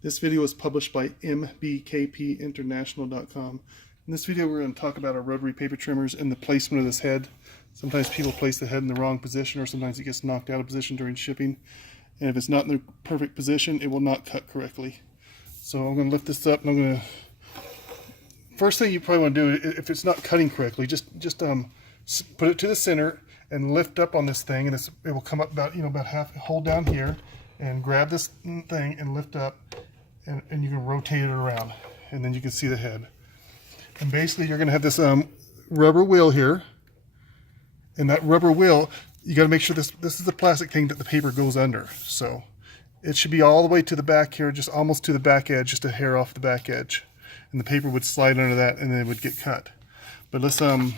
This video is published by mbkpinternational.com. In this video we're going to talk about our rotary paper trimmers and the placement of this head. Sometimes people place the head in the wrong position, or sometimes it gets knocked out of position during shipping. And if it's not in the perfect position, it will not cut correctly. So I'm going to lift this up, and I'm going to... First thing you probably want to do, if it's not cutting correctly, just put it to the center and lift up on this thing, and it will come up about half. Hold down here and grab this thing and lift up, and you can rotate it around, and then you can see the head. And basically you're going to have this rubber wheel here, and that rubber wheel, you got to make sure this is the plastic thing that the paper goes under. So it should be all the way to the back here, just almost to the back edge, just a hair off the back edge, and the paper would slide under that, and then it would get cut. But let's once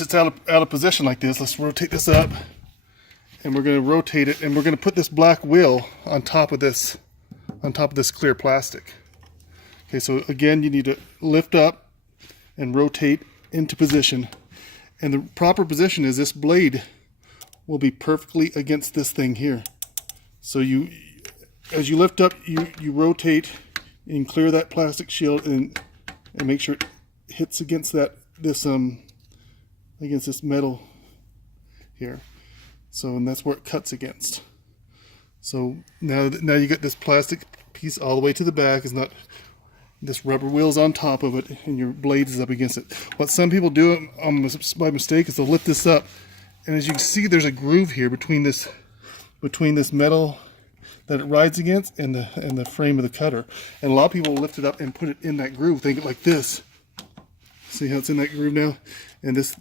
it's out of position like this, let's rotate this up, and we're going to rotate it, and we're going to put this black wheel on top of this clear plastic. Okay, so again, you need to lift up and rotate into position, and the proper position is this blade will be perfectly against this thing here. So as you lift up, you rotate and clear that plastic shield, and make sure it hits against this metal here. So, and that's where it cuts against. So now you got this plastic piece all the way to the back. Is not this rubber wheel's on top of it, and your blade is up against it. What some people do by mistake is they'll lift this up, and as you can see, there's a groove here between this metal that it rides against and the frame of the cutter. And a lot of people will lift it up and put it in that groove, think it like this. See how it's in that groove now? And this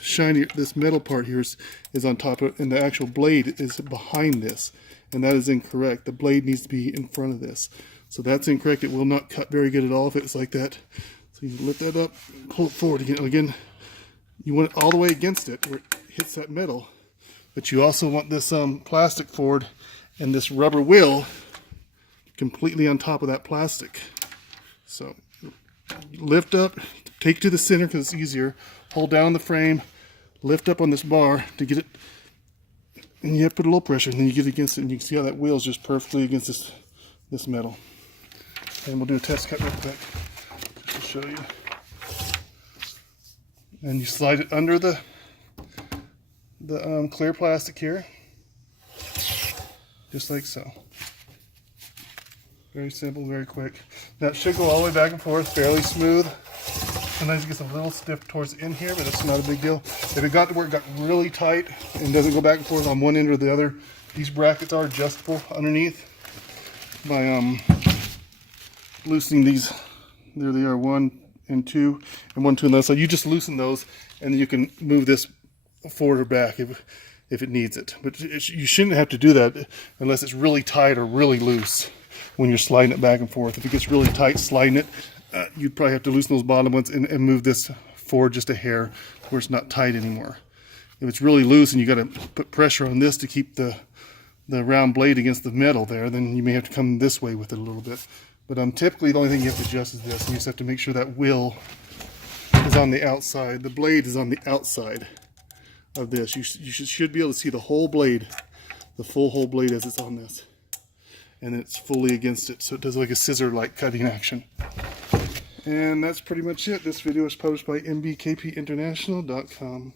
shiny, this metal part here is on top of it, and the actual blade is behind this, and that is incorrect. The blade needs to be in front of this. So that's incorrect. It will not cut very good at all if it's like that. So you lift that up, pull it forward again. Again, you want it all the way against it where it hits that metal, but you also want this plastic forward and this rubber wheel completely on top of that plastic. So lift up, take it to the center because it's easier, hold down the frame, lift up on this bar to get it, and you have to put a little pressure, and then you get it against it, and you can see how that wheel is just perfectly against this metal. And we'll do a test cut real quick just to show you. And you slide it under the clear plastic here, just like so. Very simple, very quick. Now it should go all the way back and forth, fairly smooth. Sometimes it gets a little stiff towards the end here, but it's not a big deal. If it got to where it got really tight and doesn't go back and forth on one end or the other, these brackets are adjustable underneath by loosening these. There they are, 1 and 2, and 1, 2 on the other side. You just loosen those, and then you can move this forward or back if it needs it. But you shouldn't have to do that unless it's really tight or really loose when you're sliding it back and forth. If it gets really tight sliding it, you'd probably have to loosen those bottom ones and move this forward just a hair where it's not tight anymore. If it's really loose and you got to put pressure on this to keep the round blade against the metal there, then you may have to come this way with it a little bit. But typically the only thing you have to adjust is this, and you just have to make sure that wheel is on the outside. The blade is on the outside of this. You should be able to see the whole blade, the full whole blade as it's on this. And it's fully against it, so it does like a scissor-like cutting action. And that's pretty much it. This video is published by mbkpinternational.com.